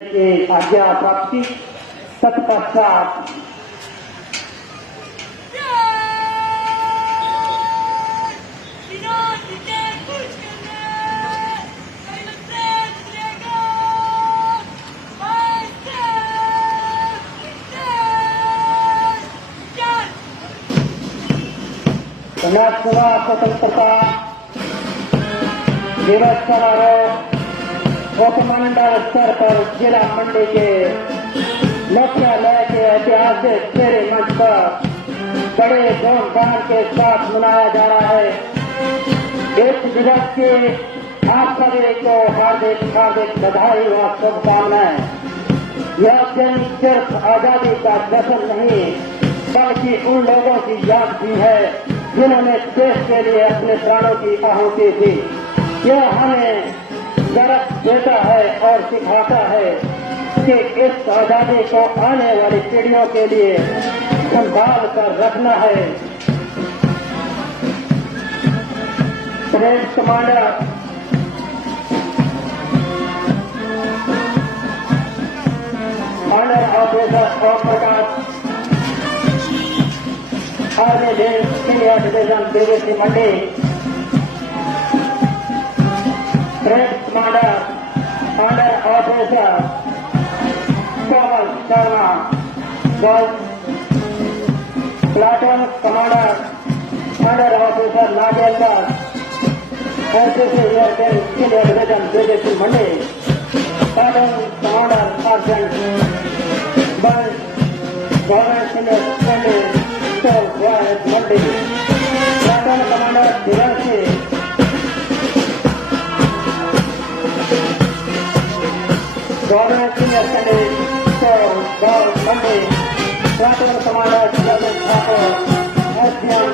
के आज्ञा प्राप्ति तत्पश्चात स्वतंत्रता दिवस समारोह उपमंडल स्तर पर जिला मंडी के मुख्यालय के ऐतिहासिक खेरे मंच पर बड़े धूमधाम के साथ मनाया जा रहा है। इस दिवस की आप सभी को हार्दिक हार्दिक बधाई व शुभकामनाएं। यह दिन सिर्फ आजादी का जश्न नहीं बल्कि उन लोगों की याद भी है जिन्होंने देश के लिए अपने प्राणों की आहुति दी। यह हमें दरस देता है और सिखाता है कि इस आजादी को आने वाली पीढ़ियों के लिए संभाल कर रखना है। Parade commander honour officer of Prakash army senior division BBC Mandi, parade commander honour officer Komal Sharma, platoon commander honour officer Nagendra, NCC senior division BBC Mandi, platoon commander sergeant government senior secondary school Mandi, platoon commander Divanshi government senior secondary school Mandi, platoon commander Thakur, एसडीएम